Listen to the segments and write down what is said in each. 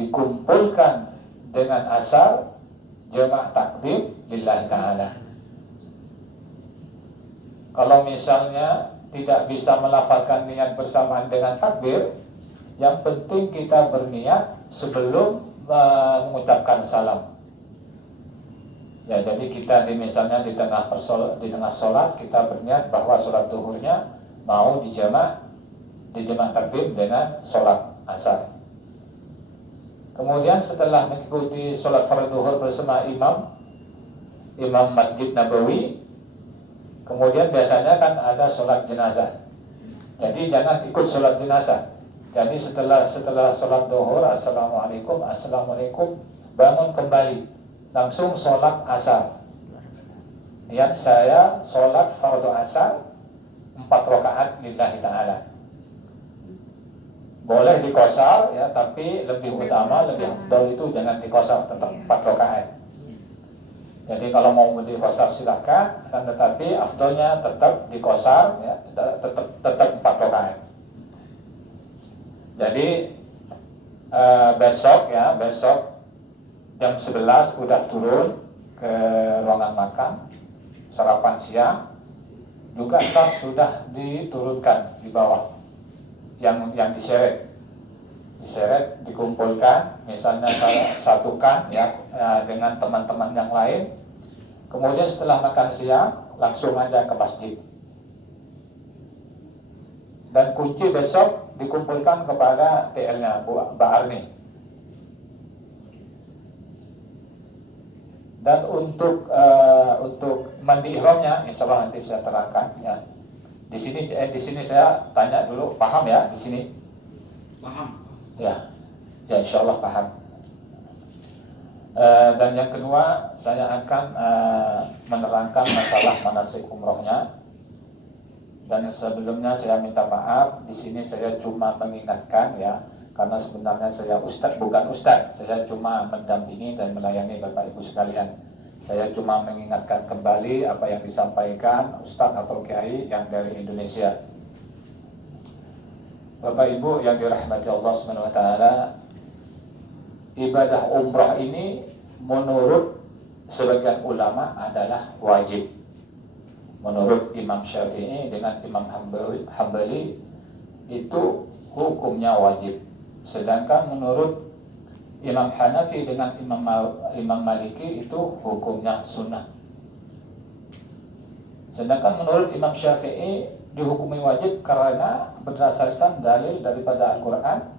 dikumpulkan dengan asar jama' takdim lillahi ta'ala. Kalau misalnya tidak bisa melafalkan niat bersamaan dengan takbir, yang penting kita berniat sebelum mengucapkan salam. Ya, jadi kita misalnya di tengah sholat kita berniat bahwa sholat duhurnya mau dijamak takdim dengan sholat asar. Kemudian setelah mengikuti sholat fardu duhur bersama imam Masjid Nabawi, kemudian biasanya kan ada sholat jenazah. Jadi jangan ikut sholat jenazah. Jadi setelah sholat duhur, assalamualaikum, bangun kembali, langsung sholat asar. Niat saya sholat fardu asar 4 rakaat lillahi ta'ala. Boleh dikosar ya, tapi lebih utama, lebih afdal itu jangan dikosar, tetap 4 rakaat. Jadi kalau mau dikosar silakan, tetapi afdalnya tetap dikosar ya, tetap 4 rakaat. Jadi besok jam 11 udah turun ke ruangan makan, sarapan siang, juga tas sudah diturunkan di bawah, yang diseret, dikumpulkan, misalnya saya satukan ya dengan teman-teman yang lain. Kemudian setelah makan siang langsung aja ke masjid. Dan kunci besok dikumpulkan kepada TL-nya Mbak Arni. Dan untuk mandi ihramnya, insya Allah nanti saya terangkan ya. Di sini saya tanya dulu, paham ya di sini? Paham. Ya, insya Allah paham. Dan yang kedua, saya akan menerangkan masalah manasik umrohnya. Dan sebelumnya saya minta maaf, di sini saya cuma mengingatkan ya, karena sebenarnya saya bukan ustaz, saya cuma mendampingi dan melayani Bapak Ibu sekalian. Saya cuma mengingatkan kembali apa yang disampaikan ustaz atau kiai yang dari Indonesia. Bapak Ibu yang dirahmati Allah Subhanahu wa taala, ibadah umrah ini menurut sebagian ulama adalah wajib. Menurut Imam Syafi'i dengan Imam Hambali itu hukumnya wajib. Sedangkan menurut Imam Hanafi dengan Imam Maliki itu hukumnya sunnah. Sedangkan menurut Imam Syafi'i dihukumi wajib karena berdasarkan dalil daripada Al-Quran.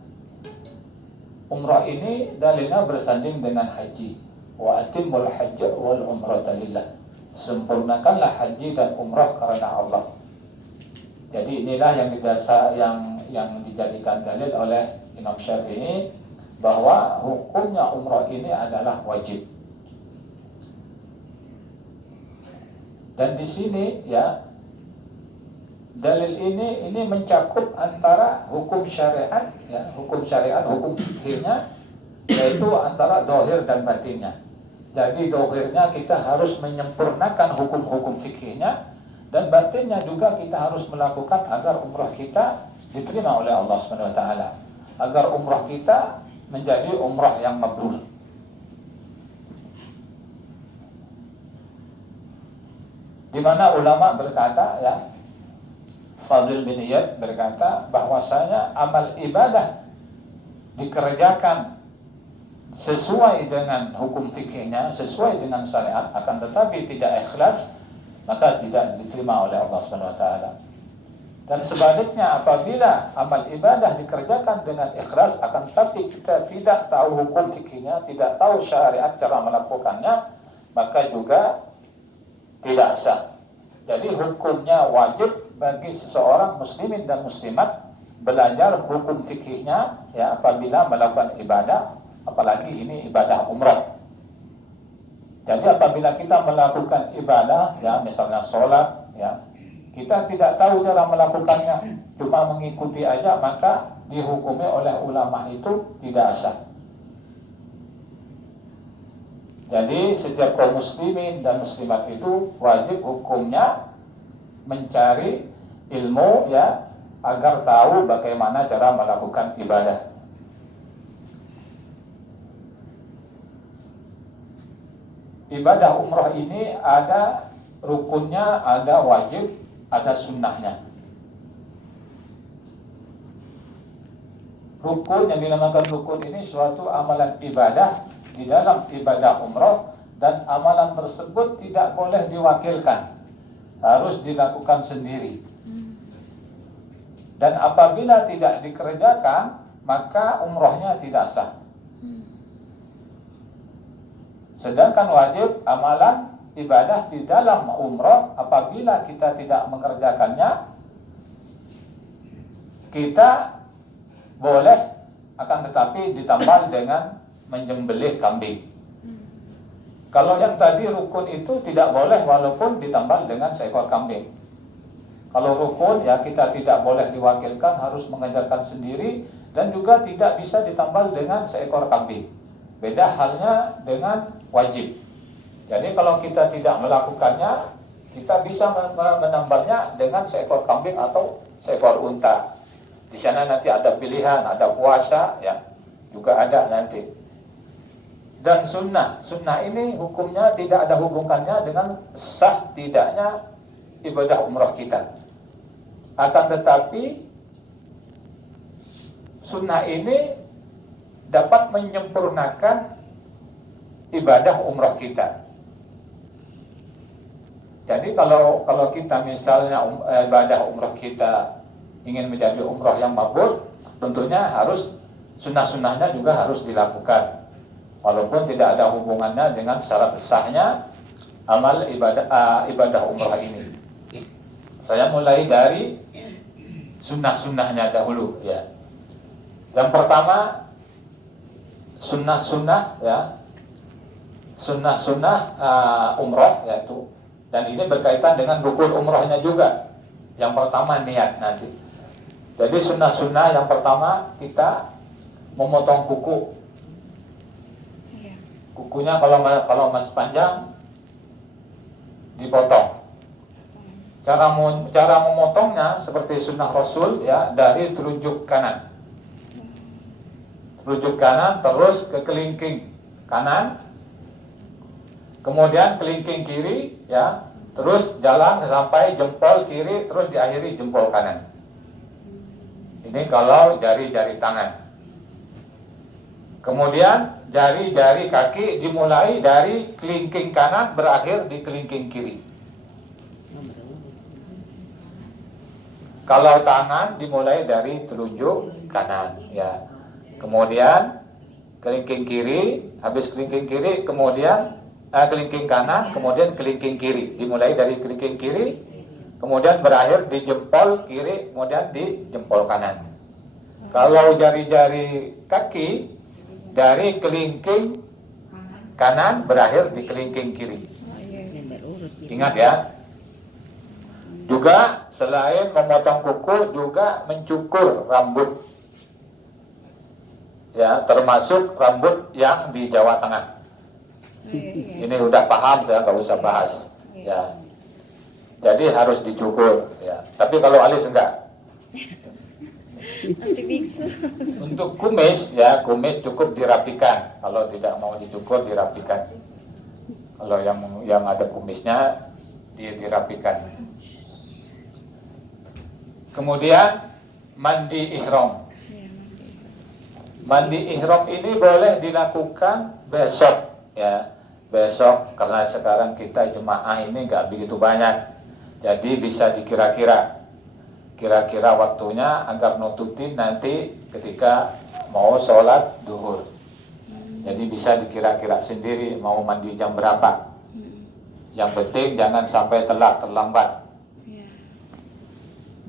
Umrah ini dalilnya bersanding dengan haji. Wa atimmul hajja wal umrata lillah. Sempurnakanlah haji dan umrah karena Allah. Jadi inilah yang dijadikan dalil oleh Imam Syafi'i bahwa hukumnya umrah ini adalah wajib. Dan di sini ya, dalil ini mencakup antara hukum syariat ya, hukum fikihnya, yaitu antara dohir dan batinnya. Jadi dohirnya kita harus menyempurnakan hukum-hukum fikihnya, dan batinnya juga kita harus melakukan agar umrah kita diterima oleh Allah Subhanahu wa taala, agar umrah kita menjadi umrah yang mabrur. Di mana ulama berkata ya, Fadil bin Iyad berkata bahwasanya amal ibadah dikerjakan sesuai dengan hukum fikihnya, sesuai dengan syariat, akan tetapi tidak ikhlas, maka tidak diterima oleh Allah Subhanahu wa taala. Dan sebaliknya, apabila amal ibadah dikerjakan dengan ikhlas, akan tetapi kita tidak tahu hukum fikihnya, tidak tahu syariat cara melakukannya, maka juga tidak sah. Jadi hukumnya wajib bagi seseorang muslimin dan muslimat belajar hukum fikihnya ya apabila melakukan ibadah, apalagi ini ibadah umrah. Jadi apabila kita melakukan ibadah ya, misalnya sholat ya, kita tidak tahu cara melakukannya, cuma mengikuti aja, maka dihukumi oleh ulama itu tidak sah. Jadi setiap kaum muslimin dan muslimat itu wajib hukumnya mencari ilmu ya, agar tahu bagaimana cara melakukan ibadah. ibadah umroh ini ada rukunnya, ada wajib, ada sunnahnya. Rukun yang dinamakan rukun ini suatu amalan ibadah di dalam ibadah umroh, dan amalan tersebut tidak boleh diwakilkan, harus dilakukan sendiri. Dan apabila tidak dikerjakan, maka umrohnya tidak sah. Sedangkan wajib amalan ibadah di dalam umroh, apabila kita tidak mengerjakannya, kita boleh, akan tetapi ditambal dengan menyembelih kambing. Kalau yang tadi rukun itu tidak boleh walaupun ditambal dengan seekor kambing. Kalau rukun ya kita tidak boleh diwakilkan, harus mengerjakan sendiri, dan juga tidak bisa ditambal dengan seekor kambing. Beda halnya dengan wajib. Jadi kalau kita tidak melakukannya, kita bisa menambalnya dengan seekor kambing atau seekor unta. Di sana nanti ada pilihan, ada puasa, ya juga ada nanti. Dan sunnah ini hukumnya tidak ada hubungannya dengan sah tidaknya ibadah umrah kita. Akan tetapi sunnah ini dapat menyempurnakan ibadah umrah kita. Jadi kalau kita misalnya ibadah umrah kita ingin menjadi umrah yang mabrur, tentunya harus sunnah-sunnahnya juga harus dilakukan. Walaupun tidak ada hubungannya dengan syarat sahnya amal ibadah umrah ini. Saya mulai dari sunnah-sunnahnya dahulu, ya. Yang pertama sunnah-sunnah, ya, sunnah-sunnah umrah, yaitu, dan ini berkaitan dengan rukun umrahnya juga. Yang pertama niat nanti. Jadi sunnah-sunnah yang pertama kita memotong kuku. Kukunya kalau masih panjang dipotong. Cara memotongnya seperti sunnah Rasul, ya, dari telunjuk kanan. Telunjuk kanan terus ke kelingking kanan, kemudian kelingking kiri, ya, terus jalan sampai jempol kiri, terus diakhiri jempol kanan. Ini kalau jari-jari tangan. Kemudian jari-jari kaki dimulai dari kelingking kanan, berakhir di kelingking kiri. Kalau tangan dimulai dari telunjuk kanan, ya. Kemudian kelingking kiri, habis kelingking kiri, kemudian kelingking kanan, kemudian kelingking kiri. Dimulai dari kelingking kiri, kemudian berakhir di jempol kiri, kemudian di jempol kanan. Kalau jari-jari kaki dari kelingking kanan berakhir di kelingking kiri. Ingat ya. Juga selain memotong kuku, juga mencukur rambut. Ya, termasuk rambut yang di Jawa Tengah. Ini udah paham, saya nggak usah bahas. Ya. Jadi harus dicukur. Ya. Tapi kalau alis enggak. Untuk kumis, ya, kumis cukup dirapikan. Kalau tidak mau dicukur, dirapikan. Kalau yang ada kumisnya, dirapikan. Kemudian mandi ihram. Mandi ihram ini boleh dilakukan besok, ya. Besok, karena sekarang kita jemaah ini nggak begitu banyak, jadi bisa dikira-kira. Kira-kira waktunya agar nututin nanti ketika mau sholat duhur. Jadi bisa dikira-kira sendiri mau mandi jam berapa. Yang penting jangan sampai telat, terlambat.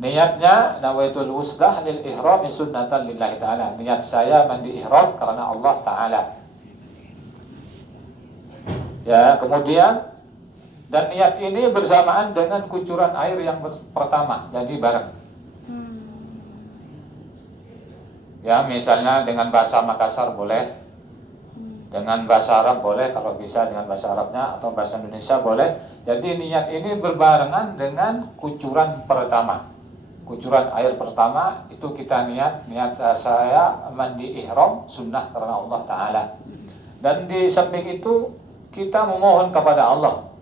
Niatnya nawaitul wuslah lil ihram sunnatan lillahi ta'ala. Niat saya mandi ihram karena Allah Ta'ala. Ya, kemudian dan niat ini bersamaan dengan kucuran air yang pertama, jadi bareng. Ya, misalnya dengan bahasa Makassar boleh, dengan bahasa Arab boleh, kalau bisa dengan bahasa Arabnya, atau bahasa Indonesia boleh. Jadi niat ini berbarengan dengan kucuran pertama. Kucuran air pertama itu kita niat saya mandi ihram sunnah karena Allah Ta'ala. Dan di samping itu kita memohon kepada Allah.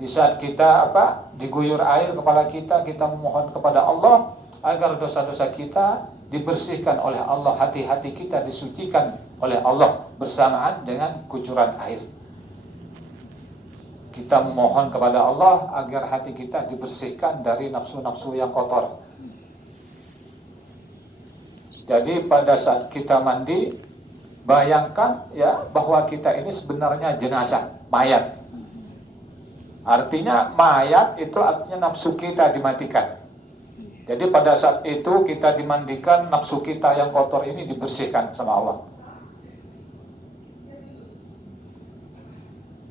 Di saat kita diguyur air kepala kita memohon kepada Allah agar dosa-dosa kita dibersihkan oleh Allah, hati-hati kita disucikan oleh Allah bersamaan dengan kucuran air. Kita memohon kepada Allah agar hati kita dibersihkan dari nafsu-nafsu yang kotor. Jadi pada saat kita mandi, bayangkan ya bahwa kita ini sebenarnya jenazah, mayat. Artinya mayat itu artinya nafsu kita dimatikan. Jadi pada saat itu kita dimandikan, nafsu kita yang kotor ini dibersihkan sama Allah.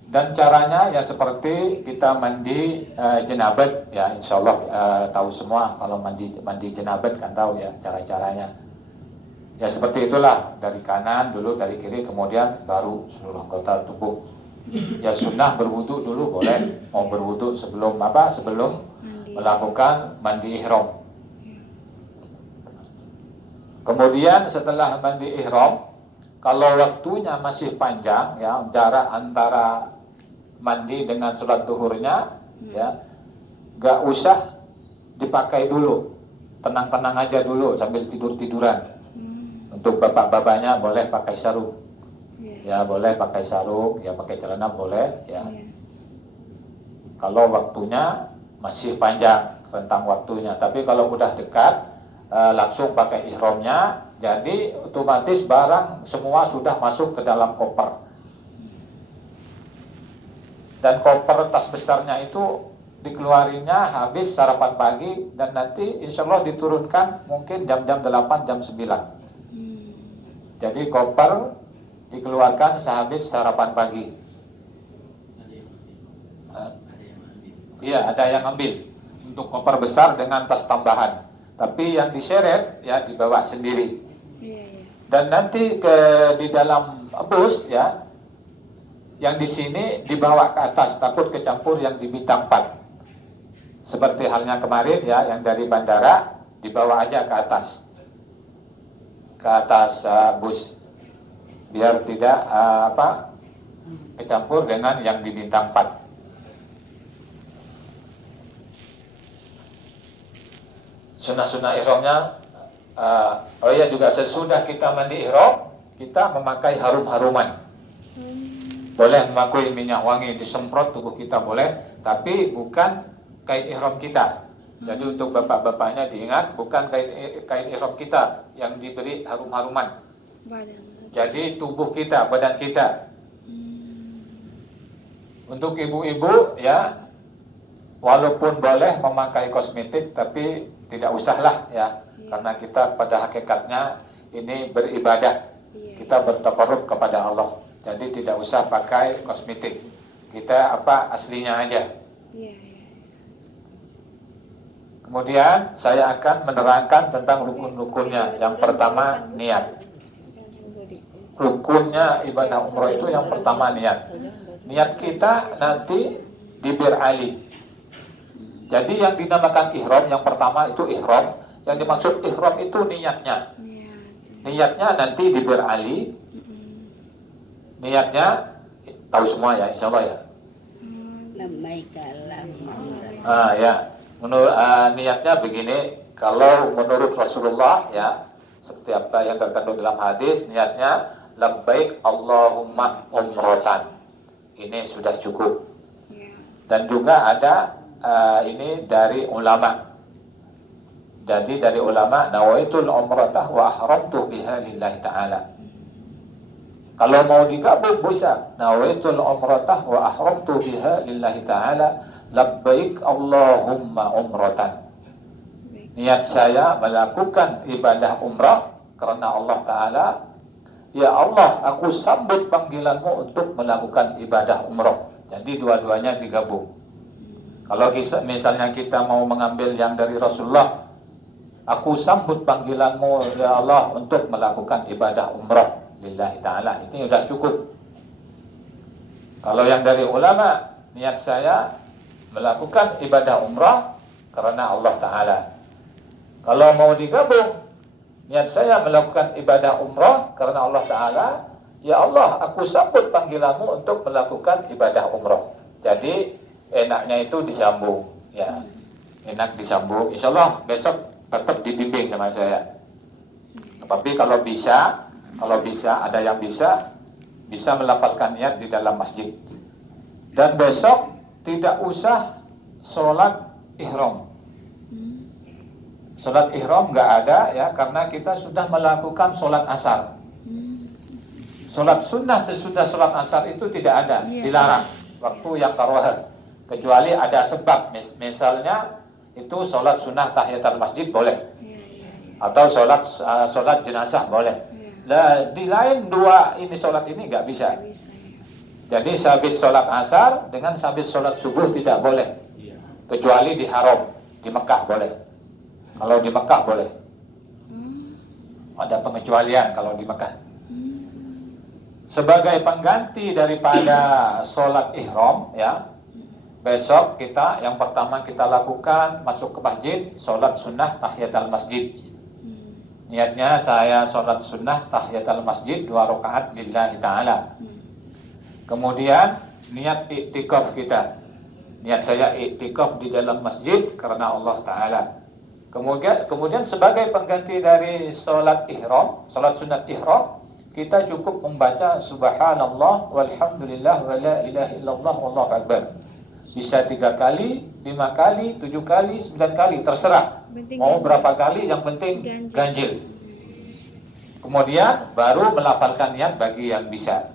Dan caranya ya seperti kita mandi jenabat ya, insya Allah tahu semua kalau mandi jenabat kan tahu ya cara-caranya. Ya seperti itulah, dari kanan dulu, dari kiri, kemudian baru seluruh anggota tubuh. Ya sunnah berwudu dulu boleh, mau berwudu sebelum melakukan mandi ihram. Kemudian setelah mandi ihram, kalau waktunya masih panjang ya, jarak antara mandi dengan sholat duhurnya ya, gak usah dipakai dulu, tenang-tenang aja dulu sambil tidur-tiduran. Untuk bapak-bapaknya boleh pakai sarung. Ya boleh pakai sarung, ya pakai celana boleh ya. Kalau waktunya masih panjang rentang waktunya, tapi kalau udah dekat langsung pakai ihramnya, jadi otomatis barang semua sudah masuk ke dalam koper. Dan koper tas besarnya itu dikeluarinnya habis sarapan pagi, dan nanti insya Allah diturunkan mungkin jam-jam 8, jam 9. Jadi koper dikeluarkan sehabis sarapan pagi. Iya, ada yang ambil untuk koper besar dengan tas tambahan. Tapi yang diseret ya dibawa sendiri. Dan nanti di dalam bus ya, yang di sini dibawa ke atas, takut kecampur yang di bintang 4. Seperti halnya kemarin ya, yang dari bandara dibawa aja ke atas bus, biar tidak kecampur dengan yang di bintang 4. Sunnah-sunnah ihramnya, oh ya juga sesudah kita mandi ihram, kita memakai harum-haruman. Boleh memakai minyak wangi disemprot tubuh kita boleh, tapi bukan kain ihram kita. Jadi untuk bapak-bapaknya diingat, bukan kain ihram kita yang diberi harum-haruman. Jadi tubuh kita, badan kita. Untuk ibu-ibu ya, walaupun boleh memakai kosmetik, tapi tidak usahlah ya, karena kita pada hakikatnya ini beribadah, kita bertakarrub kepada Allah. Jadi tidak usah pakai kosmetik, kita aslinya aja. Kemudian saya akan menerangkan tentang rukun-rukunnya. Yang pertama niat. Rukunnya ibadah umroh itu yang pertama niat. Niat kita nanti di Bir Ali. Jadi yang dinamakan ihram yang pertama itu ihram. Yang dimaksud ihram itu niatnya. Niatnya nanti di Bir Ali. Niatnya tahu semua ya, insya Allah ya. Ya. Menurut niatnya begini, kalau menurut Rasulullah ya, seperti apa yang terkandung dalam hadis, niatnya labbaik Allahumma umrotan. Ini sudah cukup. Dan juga ada ini dari ulama. Jadi dari ulama, nawaitul umratah wa ahramtu biha lillahi ta'ala. Kalau mau digabung bisa, nawaitul umratah wa ahramtu biha lillahi ta'ala, labbaik Allahumma umratan. Niat saya melakukan ibadah umrah karena Allah Ta'ala. Ya Allah, aku sambut panggilanmu untuk melakukan ibadah umrah. Jadi dua-duanya digabung. Kalau misalnya kita mau mengambil yang dari Rasulullah, aku sambut panggilanmu ya Allah untuk melakukan ibadah umrah lillahi ta'ala, ini sudah cukup. Kalau yang dari ulama, niat saya melakukan ibadah umrah karena Allah Ta'ala. Kalau mau digabung, niat saya melakukan ibadah umrah karena Allah Ta'ala, ya Allah, aku sambut panggilanmu untuk melakukan ibadah umroh. Jadi enaknya itu disambung, ya, enak disambung. Insya Allah besok tetap dibimbing sama saya. Tapi kalau bisa ada yang bisa melafalkan niat di dalam masjid. Dan besok tidak usah sholat ihram. Sholat ihram nggak ada ya, karena kita sudah melakukan sholat asar. Sholat sunnah sesudah sholat asar itu tidak ada, dilarang waktu yang karohah. Kecuali ada sebab, misalnya itu sholat sunnah tahiyatul masjid boleh, atau sholat jenazah boleh. Nah, di lain dua ini sholat ini nggak bisa. Jadi sehabis sholat asar dengan sehabis sholat subuh tidak boleh, kecuali di haram, di Mekah boleh. Kalau di Mekah boleh. Ada pengecualian kalau di Mekah. Sebagai pengganti daripada sholat ihram, ya, besok kita yang pertama kita lakukan masuk ke masjid, sholat sunnah tahiyatul masjid. Niatnya saya sholat sunnah tahiyatul masjid 2 rakaat lillahi ta'ala. Kemudian niat iktikaf kita. Niat saya iktikaf di dalam masjid karena Allah Ta'ala. Kemudian sebagai pengganti dari sholat ihram, sholat sunat ihram, kita cukup membaca subhanallah walhamdulillah wa la ilaha illallah wallahu akbar. Bisa 3 kali, 5 kali, 7 kali, 9 kali, terserah. Mau berapa kali, yang penting ganjil. Kemudian baru melafalkan niat bagi yang bisa.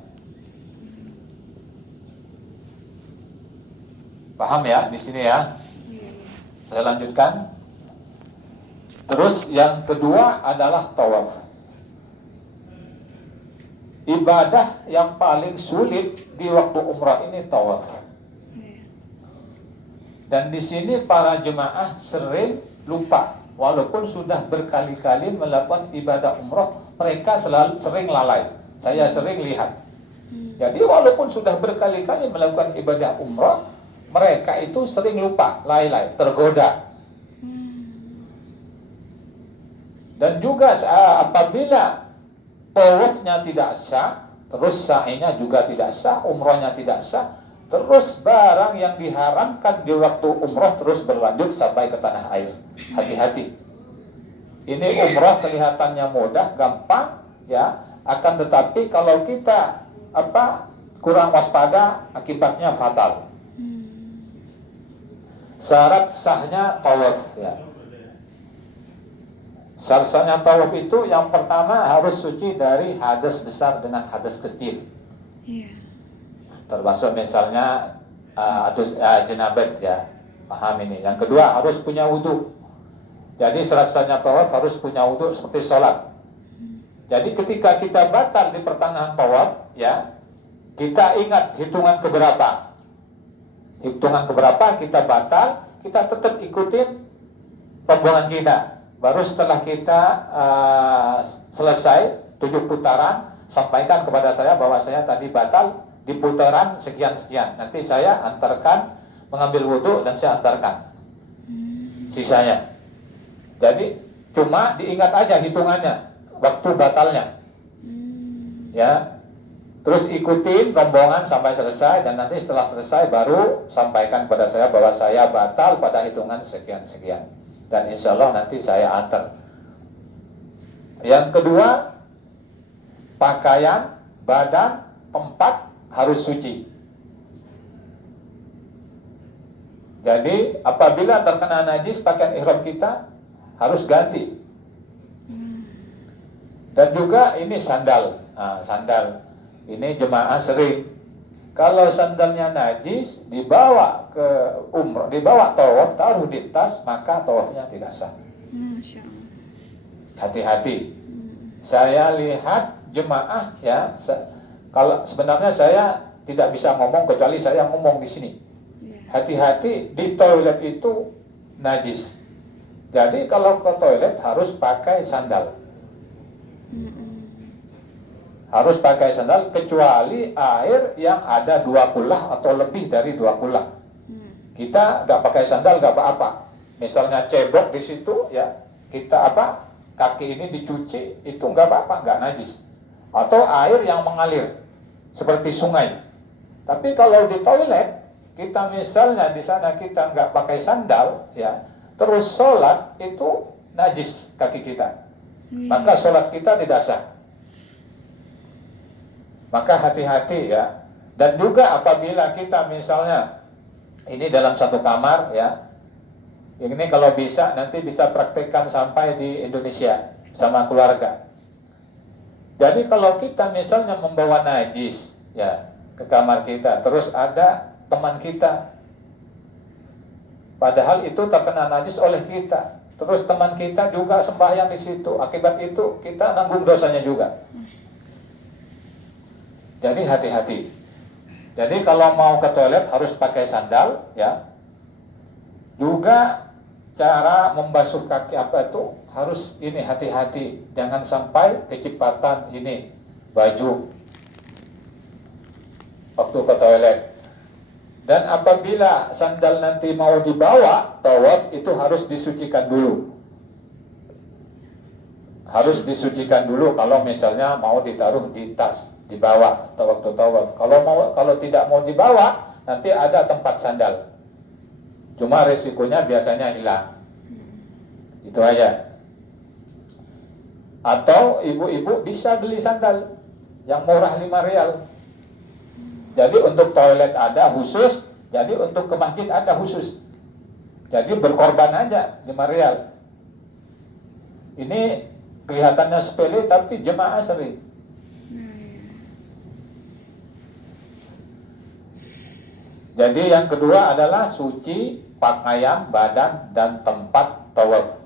Paham ya di sini ya? Saya lanjutkan. Terus yang kedua adalah tawaf. Ibadah yang paling sulit di waktu umrah ini tawaf. Dan di sini para jemaah sering lupa, walaupun sudah berkali-kali melakukan ibadah umrah, mereka sering lalai. Saya sering lihat. Jadi walaupun sudah berkali-kali melakukan ibadah umrah, mereka itu sering lupa, lalai, tergoda. Dan juga apabila tawafnya tidak sah, terus sa'inya juga tidak sah, umrahnya tidak sah, terus barang yang diharamkan di waktu umrah terus berlanjut sampai ke tanah air. Hati-hati. Ini umrah kelihatannya mudah, gampang, ya. Akan tetapi kalau kita kurang waspada, akibatnya fatal. Syarat sahnya tawaf, ya. Syarat sahnya tawaf itu yang pertama harus suci dari hadas besar dengan hadas kecil. Termasuk misalnya jenabat, ya. Paham ini. Yang kedua harus punya wudu. Jadi syarat sahnya tawaf harus punya wudu seperti sholat. Jadi ketika kita batal di pertengahan tawaf, ya, kita ingat hitungan keberapa. Hitungan keberapa kita batal, kita tetap ikutin rombongan kita. Baru setelah kita selesai 7 putaran, sampaikan kepada saya bahwa saya tadi batal di putaran sekian-sekian. Nanti saya antarkan, mengambil wudhu dan saya antarkan sisanya. Jadi cuma diingat aja hitungannya, waktu batalnya, ya. Terus ikutin rombongan sampai selesai, dan nanti setelah selesai baru sampaikan kepada saya bahwa saya batal pada hitungan sekian-sekian. Dan insya Allah nanti saya antar. Yang kedua, pakaian, badan, tempat harus suci. Jadi apabila terkena najis, pakaian ihram kita harus ganti. Dan juga ini sandal. Sandal ini jemaah sering, kalau sandalnya najis dibawa ke umrah, dibawa tawaf, taruh di tas, maka tawafnya tidak sah. Hati-hati. Saya lihat jemaah, ya, kalau sebenarnya saya tidak bisa ngomong kecuali saya ngomong di sini. Hati-hati, di toilet itu najis. Jadi kalau ke toilet harus pakai sandal. Harus pakai sandal kecuali air yang ada 2 kulah atau lebih dari 2 kulah. Kita nggak pakai sandal nggak apa-apa. Misalnya cebok di situ, ya, kita kaki ini dicuci, itu nggak apa-apa, nggak najis. atau air yang mengalir seperti sungai. Tapi kalau di toilet kita misalnya di sana kita nggak pakai sandal, ya, terus sholat itu najis kaki kita, maka sholat kita tidak sah. Maka hati-hati ya. Dan juga apabila kita misalnya ini dalam satu kamar, ya, ini kalau bisa nanti bisa praktekkan sampai di Indonesia sama keluarga. Jadi kalau kita misalnya membawa najis, ya, ke kamar kita, terus ada teman kita, padahal itu terkena najis oleh kita, terus teman kita juga sembahyang di situ, akibat itu kita nanggung dosanya juga. Jadi hati-hati. Jadi kalau mau ke toilet harus pakai sandal, ya. Juga cara membasuh kaki apa itu harus ini hati-hati, jangan sampai kecepatan ini baju waktu ke toilet. Dan apabila sandal nanti mau dibawa tawaf itu harus disucikan dulu. Harus disucikan dulu kalau misalnya mau ditaruh di tas, dibawa atau waktu tawaf. Kalau tidak mau dibawa, nanti ada tempat sandal. Cuma resikonya biasanya hilang. Itu aja. Atau ibu-ibu bisa beli sandal yang murah 5 rial. Jadi untuk toilet ada khusus, jadi untuk ke masjid ada khusus. Jadi berkorban aja 5 rial. Ini kelihatannya sepele tapi jemaah sering. Jadi yang kedua adalah suci pakaian, badan, dan tempat tawaf.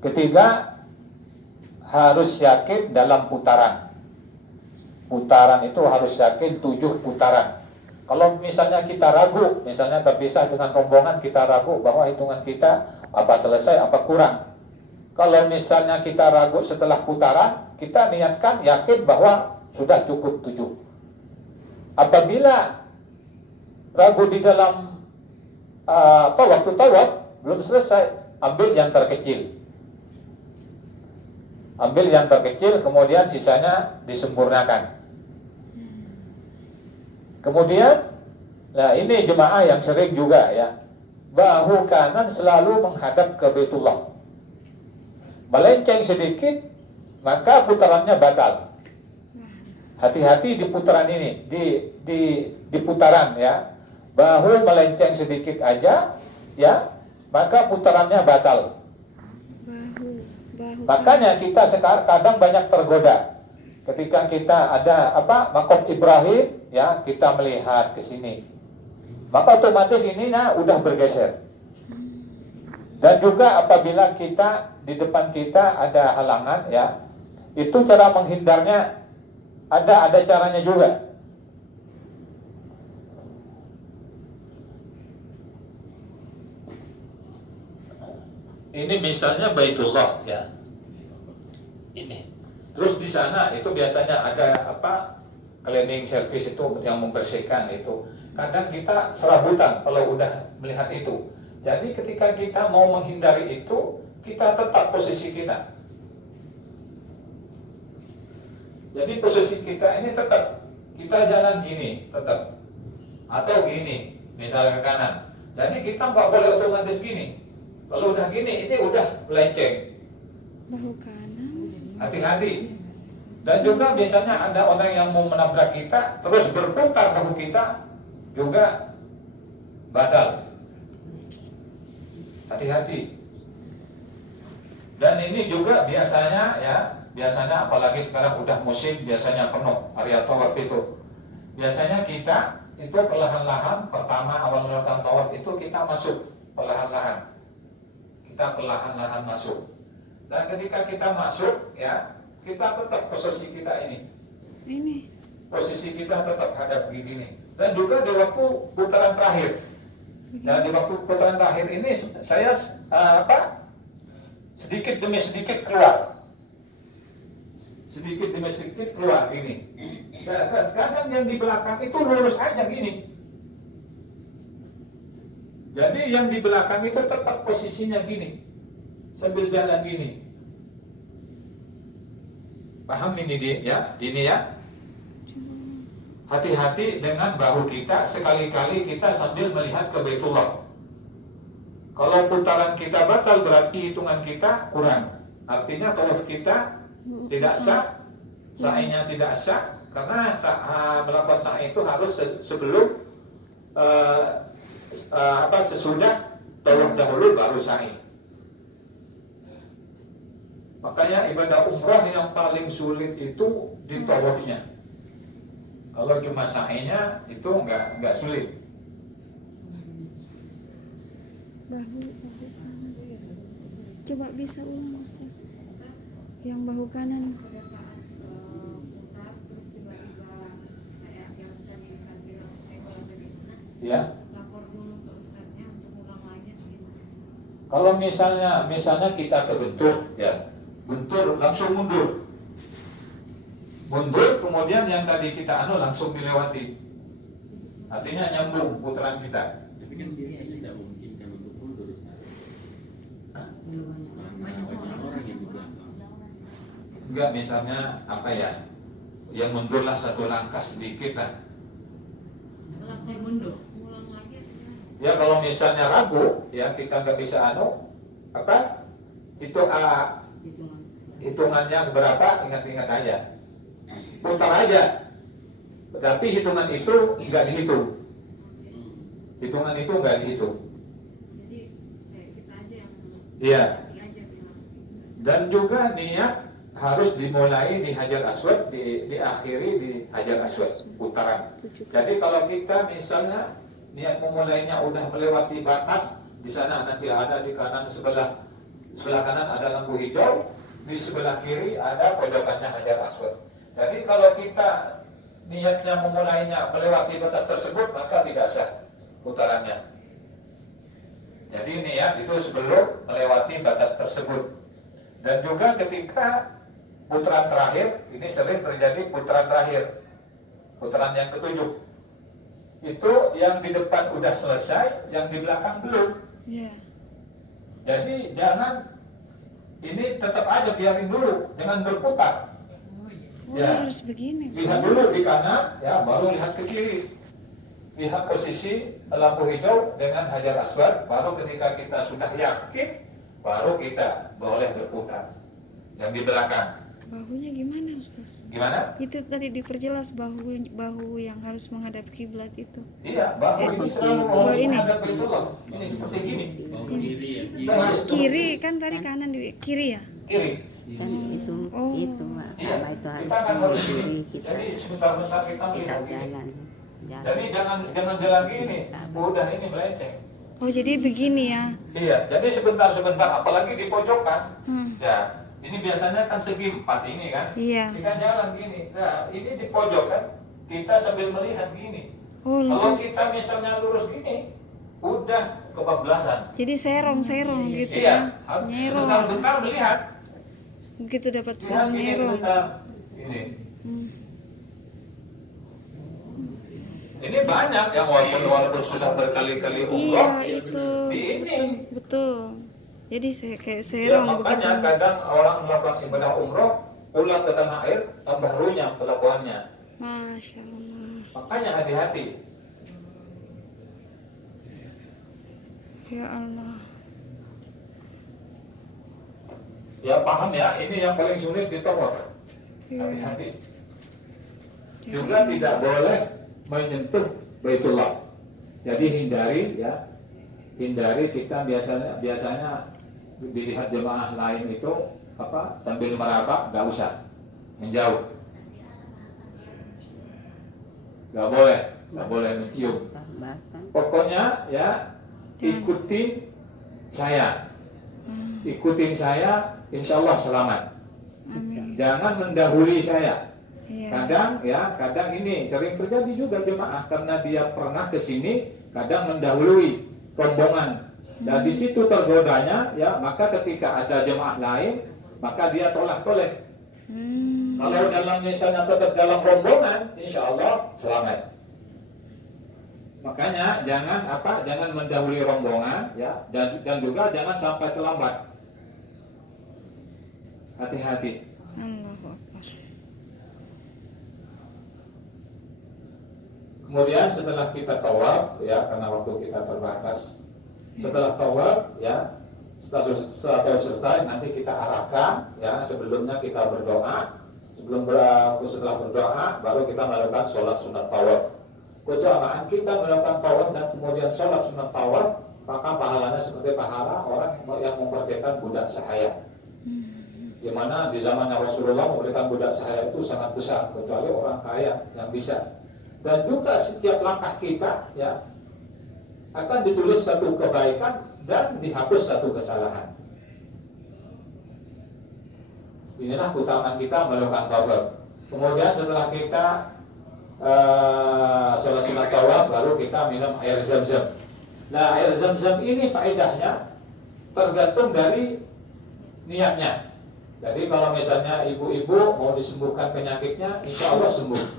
Ketiga, harus yakin dalam putaran. Putaran itu harus yakin 7 putaran. Kalau misalnya kita ragu, misalnya terpisah dengan rombongan, kita ragu bahwa hitungan kita apa selesai, apa kurang. Kalau misalnya kita ragu setelah putaran, kita niatkan yakin bahwa sudah cukup 7. Apabila ragu di dalam waktu tawaf belum selesai, ambil yang terkecil. Ambil yang terkecil, kemudian sisanya disempurnakan. Kemudian, nah ini jemaah yang sering juga ya, bahu kanan selalu menghadap ke Baitullah. Melenceng sedikit, maka putarannya batal. Hati-hati di putaran ini, di putaran ya, bahu melenceng sedikit aja, ya, maka putarannya batal. Makanya kita sekarang kadang banyak tergoda. Ketika kita ada makom Ibrahim, ya, kita melihat ke sini, maka otomatis ininya udah bergeser. Dan juga apabila kita di depan kita ada halangan, ya, itu cara menghindarnya ada caranya juga. Ini misalnya Baitullah, ya. Ini. Terus di sana itu biasanya ada cleaning service itu yang membersihkan itu. Kadang kita serabutan kalau udah melihat itu. Jadi ketika kita mau menghindari itu, kita tetap posisi kita. Jadi posisi kita ini tetap, kita jalan gini tetap, atau gini, misalnya ke kanan. Jadi kita nggak boleh otomatis gini. Kalau udah gini, ini udah melenceng. Bahu kanan. Hati-hati. Dan juga biasanya ada orang yang mau menabrak kita, terus berputar bahu kita, juga batal. Hati-hati. Dan ini juga biasanya ya, biasanya apalagi sekarang udah musim, biasanya penuh area tawaf itu. Biasanya kita itu perlahan-lahan, pertama awal melakukan tawaf itu kita masuk perlahan-lahan. Kita perlahan-lahan masuk. Dan ketika kita masuk, ya, kita tetap posisi kita ini. Posisi kita tetap hadap begini. Dan juga di waktu putaran terakhir. Dan di waktu putaran terakhir ini saya sedikit demi sedikit keluar. Sedikit demi sedikit keluar ini. Kadang yang di belakang itu lurus aja gini. Jadi yang di belakang itu tetap posisinya gini, sambil jalan gini. Paham ini ya, ini ya. Hati-hati dengan bahu kita, sekali-kali kita sambil melihat ke Baitullah. Kalau putaran kita batal berarti hitungan kita kurang. Artinya tawaf kita tidak sah, sa'inya tidak sah, karena melakukan sa'i itu harus sebelum sesudah tawaf dahulu baru sa'i. Makanya ibadah umrah yang paling sulit itu di tawafnya. Kalau cuma sa'inya itu enggak sulit. Bahu kanan. Coba bisa ulang Ustaz. Yang bahu kanan. Ya. Kalau misalnya kita kebentur, ya, bentur langsung mundur, kemudian yang tadi kita langsung dilewati, artinya nyambung putaran kita. Tapi kan biasanya tidak memungkinkan untuk mundur, Ustaz. Banyak orang yang di belakang. Enggak, misalnya apa ya, yang mundurlah satu langkah sedikit lah. Langkah mundur, ulang lagi. Ya kalau misalnya ragu, ya kita nggak bisa hitungannya berapa, ingat-ingat aja, putar aja. Tapi hitungan itu nggak dihitung. Hitungan itu nggak dihitung. Jadi kayak kita aja yang Iya. aja bilang. Dan juga niat harus dimulai di Hajar Aswad, diakhiri di Hajar Aswad putaran. Jadi kalau kita misalnya niat memulainya udah melewati batas, di sana nanti ada di kanan sebelah kanan ada lampu hijau, di sebelah kiri ada pojokannya Hajar Aswad. Jadi kalau kita niatnya memulainya melewati batas tersebut, maka tidak sah putarannya. Jadi niat itu sebelum melewati batas tersebut. Dan juga ketika putaran terakhir, ini sering terjadi putaran terakhir, putaran yang ketujuh, itu yang di depan udah selesai, yang di belakang belum. Ya. Jadi jangan, ini tetap aja biarin dulu, jangan berputar. Oh, Ya. harus begini. Lihat dulu di kanan, ya baru lihat ke kiri. Lihat posisi lampu hijau dengan Hajar Aswad, baru ketika kita sudah yakin, baru kita boleh berputar. Yang di belakang. Bahunya gimana Ustaz? Gimana? Itu tadi diperjelas bahu yang harus menghadap kiblat itu. Iya, bahu ini selalu bahu harus ini. menghadap Baitullah. Ini seperti gini. Bahu kiri ya, Kiri kan tadi kanan di kiri ya? Kiri. Kan itu Oh. itu Pak. Iya. Sama itu harus Kita kan harus diri gini. kita Jadi sebentar-bentar kita kita melihat gini. jalan. Jadi jangan jalan gini. Udah ini melenceng. Oh, jadi begini ya. Iya, jadi sebentar-sebentar, apalagi di pojokan. Hmm. Ya, ini biasanya kan segi 4 ini kan. Iya. Kita jalan gini. Nah, ini di pojok kan. Kita sambil melihat gini. Oh, Kalau langsung. kita misalnya lurus gini, udah kebablasan. Jadi serong gitu Iya, ya. harus Nyerong. sebentar-bentar melihat. Begitu dapat Lihat peluang gini nyerong. sebentar. Ini. Hmm. Ini banyak yang walaupun sudah berkali-kali umroh Iya, itu. di ini. Betul. Jadi saya kayak Ya, serong makanya begitu. kadang orang melakukan ibadah umroh pulang ke tanah air tambah runyam pelabuhannya. Masya Allah. Makanya hati-hati. Ya Allah. Ya paham ya, ini yang paling sulit di tawaf. Ya. Hati-hati. Juga tidak boleh menyentuh Baitullah. Jadi hindari kita biasanya dilihat jemaah lain itu sambil meraba, nggak usah, menjauh. Nggak boleh mencium. bahkan Pokoknya ya ikutin saya, insya Allah selamat. Amin. Jangan mendahului saya. Iya. Kadang ini sering terjadi juga jemaah karena dia pernah ke sini, kadang mendahului rombongan. Dan di situ tergodanya, ya maka ketika ada jemaah lain, maka dia tolak-toleh. Kalau dalam misalnya tetap dalam rombongan, insya Allah selamat. Makanya jangan mendahului rombongan, ya, dan juga jangan sampai terlambat. Hati-hati. Allahu Akbar. Kemudian setelah kita tawaf, ya, karena waktu kita terbatas, setelah tawaf, ya, setelah selesai nanti kita arahkan, ya, sebelumnya kita berdoa, setelah berdoa baru kita melakukan sholat sunat tawaf. Keutamaan kita melakukan tawaf dan kemudian sholat sunat tawaf, maka pahalanya seperti pahala orang yang memerdekakan budak sahaya. Di mana di zamannya Rasulullah memberikan budak sahaya itu sangat besar, kecuali orang kaya yang bisa. Dan juga setiap langkah kita, ya, akan ditulis satu kebaikan dan dihapus satu kesalahan. Inilah keutamaan kita melakukan tawaf. Kemudian setelah kita sholat sunat tawaf, baru kita minum air zam-zam. Nah, air zam-zam ini faedahnya tergantung dari niatnya. Jadi kalau misalnya ibu-ibu mau disembuhkan penyakitnya, insya Allah sembuh.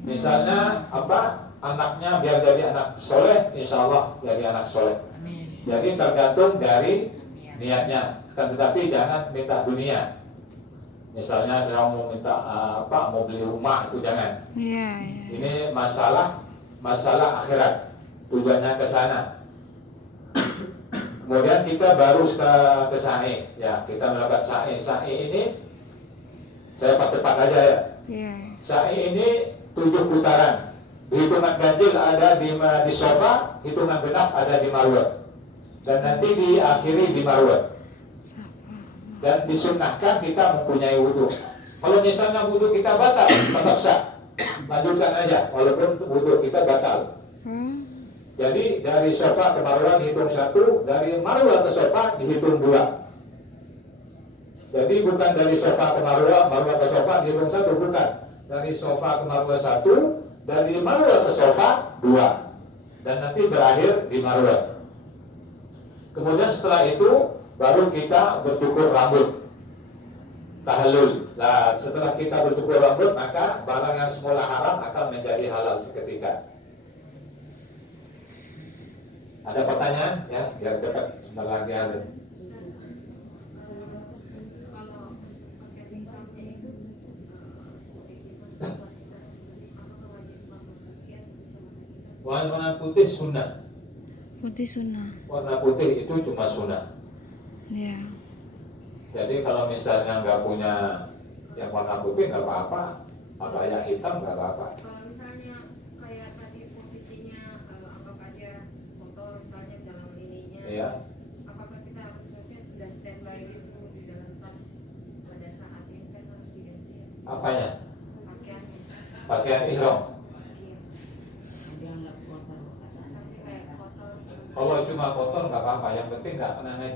Misalnya apa, anaknya biar jadi anak soleh, insya Allah jadi anak soleh. Jadi tergantung dari niatnya. Kan tetapi jangan minta dunia. Misalnya saya mau minta mau beli rumah, itu jangan. Ini masalah akhirat, tujuannya ke sana. Kemudian kita baru ke sa'i, ya, kita melakukan sa'i. Sa'i ini saya cepat aja ya. Sa'i ini 7 putaran. Hitungan ganjil ada di Safa, hitungan genap ada di Marwah. Dan nanti diakhiri di Marwah. Dan disunnahkan kita mempunyai wudhu. Kalau misalnya wudhu kita batal, tetap sah, lanjutkan aja walaupun wudhu kita batal. Jadi dari Safa ke Marwah dihitung 1, dari Marwah ke Safa dihitung 2. Jadi bukan dari Safa ke Marwah, Marwah ke Safa dihitung 1, bukan. Dari Safa ke Marwah 1, dari Marwah ke Safa 2, dan nanti berakhir di Marwah. Kemudian setelah itu baru kita bercukur rambut, tahallul. Nah, setelah kita bercukur rambut, maka barang yang semula haram akan menjadi halal seketika. Ada pertanyaan? Ya, biar cepat, sebentar lagi ada. Kalau pakai ihramnya itu apakah wajib memakai Warna putih sunnah. Putih sunnah. Warna putih itu cuma sunnah. Ya. Jadi kalau misalnya nggak punya yang warna putih nggak apa-apa, atau yang hitam nggak apa-apa. Kalau misalnya kayak tadi posisinya anggap aja motor misalnya dalam ininya, Iya. apakah kita harus maksudnya sudah standby gitu di dalam tas pada saat ini kan harus diganti ya, Apanya? pakaiannya. Pakaian ihram. Iya. Sampai kayak kotor. Kalau cuma kotor nggak apa-apa, yang penting nggak kena najis.